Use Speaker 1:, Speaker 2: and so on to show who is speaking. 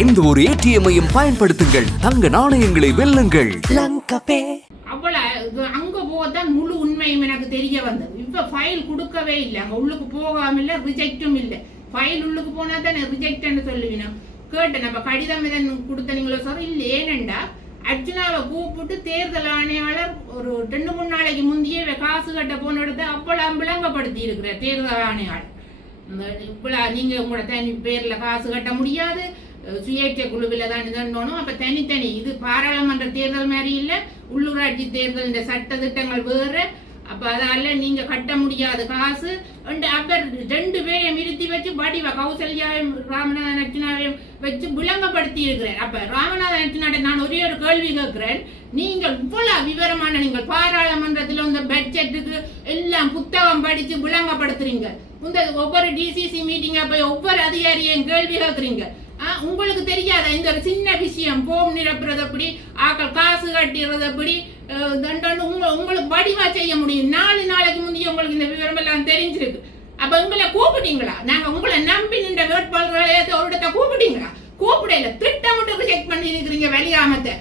Speaker 1: எந்த ஒரு ஏடிஎம்மையும் பயன்படுத்துங்கள். தங்க நாணயங்களை வெல்லுங்கள்.
Speaker 2: அவ்வளவு அங்க போகத்தான் முழு உண்மையும் எனக்கு தெரிய வந்தது. இப்ப ஃபைல் கொடுக்கவே இல்லை. அங்க உள்ளுக்கு போகாம இல்ல ரிஜெக்டும் இல்ல. ஃபைல் உள்ளுக்கு போனா தானே ரிஜெக்ட்னு சொல்லுவீங்க. கேட்டேன் நம்ம கடிதம் இதன் கொடுத்தனீங்களோ சார் இல்ல ஏனண்டா? அர்ஜுனாவை கூப்பிட்டு தேர்தல் ஆணையாளர் ஒரு ரெண்டு மூணு நாளைக்கு முந்தையே காசு கட்ட போன இடத்த அவ்வளவு விளங்கப்படுத்தி இருக்கிற தேர்தல் ஆணையாளர். இவ்வளவு நீங்க உங்களோட தனி பேர்ல காசு கட்ட முடியாது. சுயேட்சை குழுவில் தான் இதன்னோணும் அப்போ தனித்தனி இது பாராளுமன்ற தேர்தல் மாதிரி இல்லை உள்ளூராட்சி தேர்தல் இந்த சட்ட திட்டங்கள் வேறு. அப்போ அதால நீங்கள் கட்ட முடியாத காசு. and அப்போ ரெண்டு பேரையும் நிறுத்தி வச்சு வடிவ கௌசல்யாவையும் ராமநாத நச்சினாவையும் வச்சு விளங்கப்படுத்தி இருக்கிறேன். அப்போ ராமநாத அர்ச்சனாட்ட நான் ஒரே ஒரு கேள்வி கேட்கிறேன். நீங்கள் இவ்வளவு விவரமான நீங்கள் பாராளுமன்றத்தில் இந்த பட்ஜெட்டுக்கு எல்லாம் புத்தகம் படித்து விளங்கப்படுத்துறீங்க. இந்த ஒவ்வொரு டிசிசி மீட்டிங்காக போய் ஒவ்வொரு அதிகாரியையும் கேள்வி கேட்குறீங்க. உங்களுக்கு தெரியாத? இந்த ஒரு சின்ன விஷயம். போம் நிரப்புறது எப்படி ஆக்கள் காசு கட்டிடுறது எப்படி அஹ், உங்களுக்கு வடிவா செய்ய முடியும். நாலு நாளைக்கு முந்தைய உங்களுக்கு இந்த விவரம் எல்லாம் தெரிஞ்சிருக்கு. அப்ப உங்களை கூப்பிட்டீங்களா? நாங்க உங்களை நம்பி நின்ற வேட்பாளர்களை ஒரு இடத்த கூப்பிட்டீங்களா கூப்பிடல திட்டமிட்டு செக் பண்ணி இருக்கிறீங்க வெளியாமத்தை